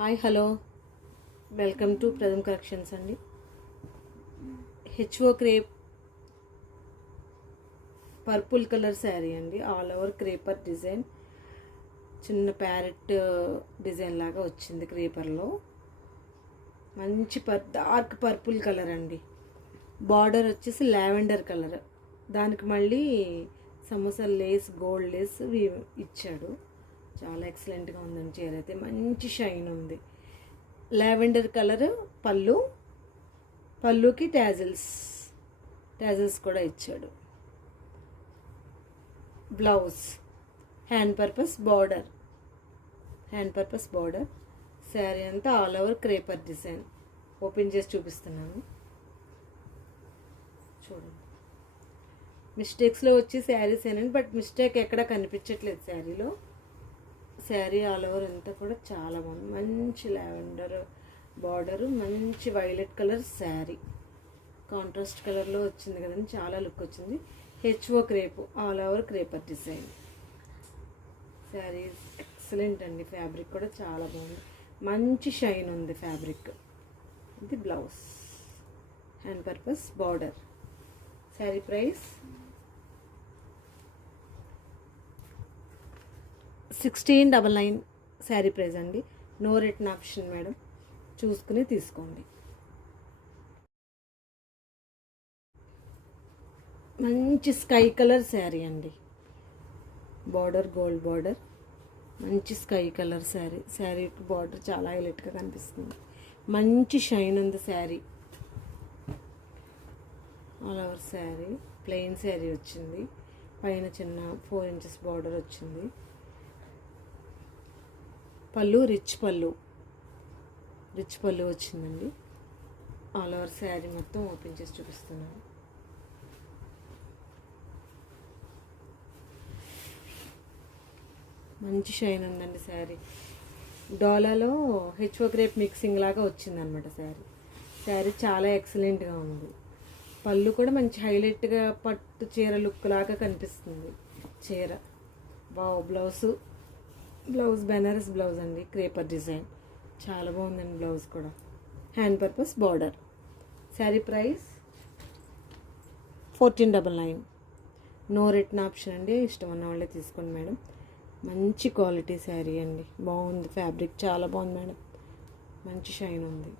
Hi hello welcome to Pratham collections అండి. హెచ్ఓ crepe purple colour sari అండి. ఆల్ ఓవర్ క్రేపర్ డిజైన్, చిన్న ప్యారెట్ డిజైన్ లాగా వచ్చింది. క్రేపర్లో మంచి డార్క్ పర్పుల్ కలర్ అండి. బార్డర్ వచ్చేసి లావెండర్ కలర్, దానికి మళ్ళీ సమోసా లేస్, గోల్డ్ లేస్ ఇచ్చాడు. చాలా ఎక్సలెంట్గా ఉందండి. చీర అయితే మంచి షైన్ ఉంది. లావెండర్ కలర్ పళ్ళుకి ట్యాజిల్స్ కూడా ఇచ్చాడు. Blouse hand purpose border. Sari అంతా all over creeper design. Open చేసి చూపిస్తున్నాను, చూడండి. మిస్టేక్స్లో వచ్చి శారీస్ ఏనండి, బట్ మిస్టేక్ ఎక్కడ కనిపించట్లేదు శారీలో. శారీ ఆల్ ఓవర్ అంతా కూడా చాలా బాగుంది. మంచి లావెండర్ బార్డరు, మంచి వైలెట్ కలర్ శారీ, కాంట్రాస్ట్ కలర్లో వచ్చింది కదండి, చాలా లుక్ వచ్చింది. HO crepe all over creeper design. Sari excellent అండి. ఫ్యాబ్రిక్ కూడా చాలా బాగుంది, మంచి షైన్ ఉంది ఫ్యాబ్రిక్. ఇది blouse, hand purpose border. Sari price 1699 sari price అండి. నో రిటర్న్ ఆప్షన్ మేడం, చూసుకుని తీసుకోండి. మంచి స్కై కలర్ శారీ అండి. బార్డర్ గోల్డ్ బార్డర్, మంచి స్కై కలర్ శారీ. శారీకి బార్డర్ చాలా హైలైట్గా కనిపిస్తుంది. మంచి షైన్ ఉంది sari. All over sari plain sari వచ్చింది. పైన చిన్న 4 ఇంచెస్ బార్డర్ వచ్చింది. పళ్ళు రిచ్ పళ్ళు వచ్చిందండి. ఆల్ ఓవర్ శారీ మొత్తం ఓపెన్ చేసి చూపిస్తున్నాను. మంచి షైన్ ఉందండి శారీ. డోలాలో హెచ్ఓ క్రేప్ మిక్సింగ్ లాగా వచ్చిందనమాట శారీ చాలా ఎక్సలెంట్గా ఉంది. పళ్ళు కూడా మంచి హైలైట్గా పట్టు చీర లుక్ లాగా కనిపిస్తుంది చీర. బ్లౌజ్ బెనారస్ బ్లౌజ్ అండి, క్రేపర్ డిజైన్ చాలా బాగుందండి. బ్లౌజ్ కూడా hand purpose border. Sari price 1499. No return option అండి. ఇష్టం ఉన్న వాళ్ళే తీసుకోండి మేడం. మంచి క్వాలిటీ శారీ అండి, బాగుంది. ఫ్యాబ్రిక్ చాలా బాగుంది మేడం, మంచి షైన్ ఉంది.